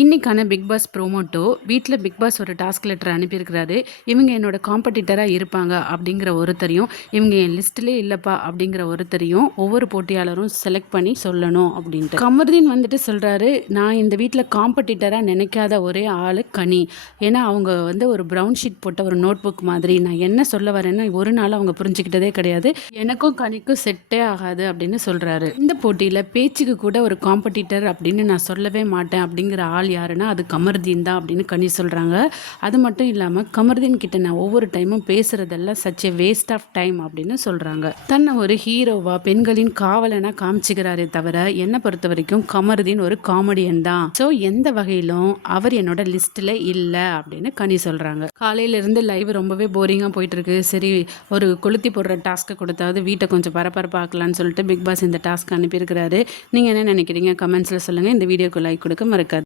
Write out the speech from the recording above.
இன்னைக்கான big pass ப்ரோமோட்டோ வீட்டில் big pass ஒரு டாஸ்க் லெட்டர் அனுப்பியிருக்கிறாரு. இவங்க என்னோட காம்படிட்டராக இருப்பாங்க அப்படிங்கிற ஒருத்தரையும், இவங்க என் லிஸ்ட்லேயே இல்லைப்பா அப்படிங்கிற ஒருத்தரையும் ஒவ்வொரு போட்டியாளரும் செலக்ட் பண்ணி சொல்லணும் அப்படின்ட்டு. கமருதீன் வந்துட்டு சொல்கிறாரு, நான் இந்த வீட்டில் காம்படிட்டராக நினைக்காத ஒரே ஆள் கனி. ஏன்னா அவங்க வந்து ஒரு ப்ரௌன் ஷீட் போட்ட ஒரு நோட் புக் மாதிரி. நான் என்ன சொல்ல வரேன்னு ஒரு நாள் அவங்க புரிஞ்சுக்கிட்டதே கிடையாது. எனக்கும் கனிக்கும் செட்டே ஆகாது அப்படின்னு சொல்கிறாரு. இந்த போட்டியில் பேச்சுக்கு கூட ஒரு காம்படிட்டர் அப்படின்னு நான் சொல்லவே மாட்டேன் அப்படிங்கிற ஆள் யாருன்னா அது கமருதீன் தான் அப்படின்னு கனி சொல்கிறாங்க. அது மட்டும் இல்லாமல் கமருதீன் கிட்ட நான் ஒவ்வொரு டைமும் பேசுகிறதெல்லாம் such a waste of time அப்படின்னு சொல்கிறாங்க. தன்னை ஒரு ஹீரோவா பெண்களின் காவலனா காமிச்சுக்கிறாரே தவிர என்னை பொறுத்த வரைக்கும் கமருதீன் ஒரு காமெடியன் தான். ஸோ எந்த வகையிலும் அவர் என்னோட லிஸ்ட்டில் இல்லை அப்படின்னு கனி சொல்கிறாங்க. காலையிலேருந்து லைவ் ரொம்பவே போரிங்காக போயிட்டு இருக்கு. சரி, ஒரு கொளுத்தி போடுற டாஸ்க்கை கொடுத்தாவது வீட்டை கொஞ்சம் பரபரப்பாக்கலான்னு சொல்லிட்டு பிக் பாஸ் இந்த டாஸ்க் அனுப்பியிருக்கிறாரு. நீங்கள் என்ன நினைக்கிறீங்க? கமெண்ட்ஸில் சொல்லுங்கள். இந்த வீடியோக்கு லைக் கொடுக்க மறக்காது.